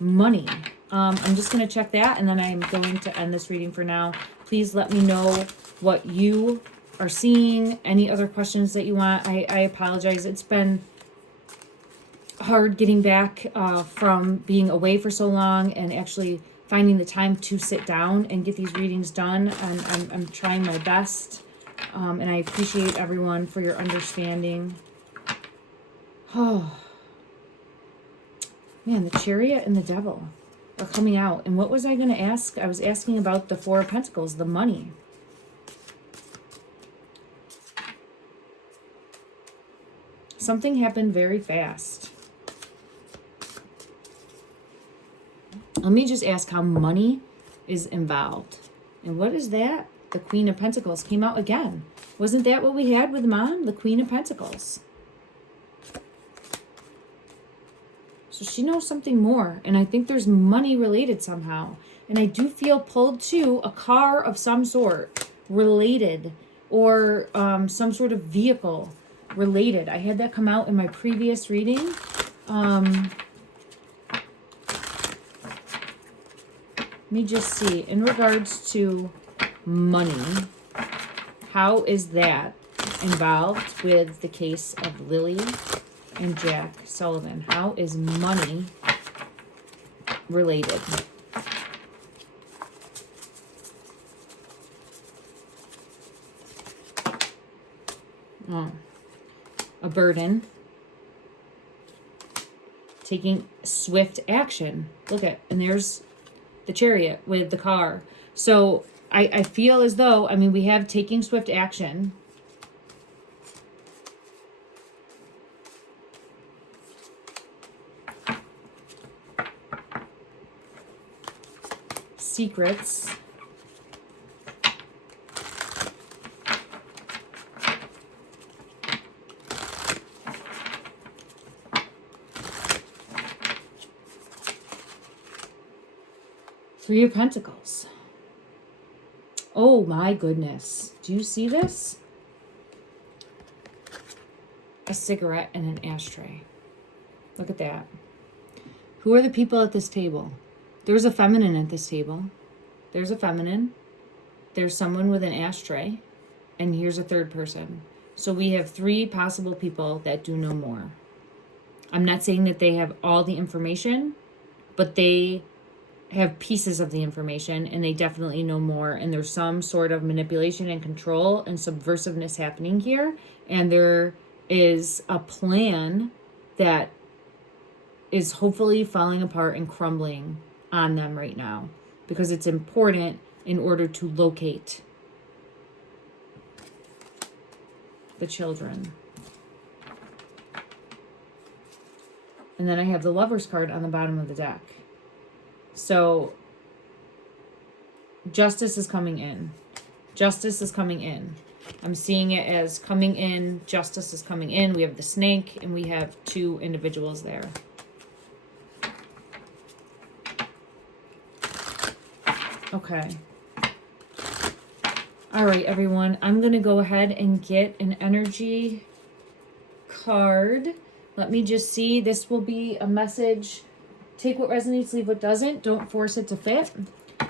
money. I'm just going to check that, and then I'm going to end this reading for now. Please let me know what you are seeing. Any other questions that you want. I apologize. It's been hard getting back from being away for so long and actually finding the time to sit down and get these readings done. And I'm trying my best. And I appreciate everyone for your understanding. Oh, man, the Chariot and the Devil are coming out. And what was I going to ask? I was asking about the Four of Pentacles, the money. Something happened very fast. Let me just ask how money is involved. And what is that? The Queen of Pentacles came out again. Wasn't that what we had with Mom? The Queen of Pentacles. So she knows something more. And I think there's money related somehow. And I do feel pulled to a car of some sort related. Or some sort of vehicle related. I had that come out in my previous reading. Let me just see, in regards to money, how is that involved with the case of Lilly and Jack Sullivan? How is money related? Oh, a burden. Taking swift action. Look at, and there's the Chariot with the car. So I feel as though, I mean, we have taking swift action. Secrets. Three of Pentacles. Oh my goodness. Do you see this? A cigarette and an ashtray. Look at that. Who are the people at this table? There's a feminine at this table. There's a feminine. There's someone with an ashtray. And here's a third person. So we have three possible people that do know more. I'm not saying that they have all the information, but they have pieces of the information, and they definitely know more, and there's some sort of manipulation and control and subversiveness happening here, and there is a plan that is hopefully falling apart and crumbling on them right now, because it's important in order to locate the children. And then I have the Lover's card on the bottom of the deck. So, justice is coming in. Justice is coming in. I'm seeing it as coming in. Justice is coming in. We have the snake, and we have two individuals there. Okay. All right, everyone. I'm going to go ahead and get an energy card. Let me just see. This will be a message. Take what resonates, leave what doesn't. Don't force it to fit.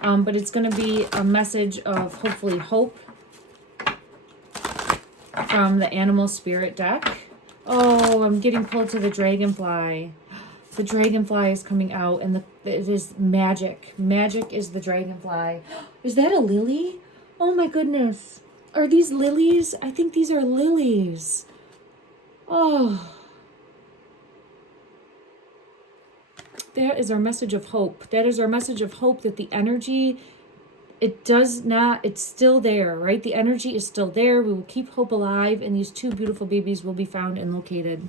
But it's going to be a message of hopefully hope from the animal spirit deck. Oh, I'm getting pulled to the dragonfly. The dragonfly is coming out, and it is magic. Magic is the dragonfly. Is that a lily? Oh my goodness. Are these lilies? I think these are lilies. Oh. That is our message of hope. That is our message of hope that the energy, it's still there, right? The energy is still there. We will keep hope alive, and these two beautiful babies will be found and located.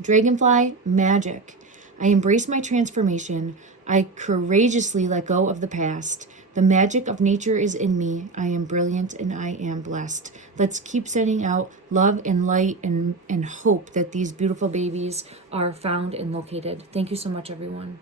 Dragonfly, magic. I embrace my transformation. I courageously let go of the past. The magic of nature is in me. I am brilliant and I am blessed. Let's keep sending out love and light and hope that these beautiful babies are found and located. Thank you so much, everyone.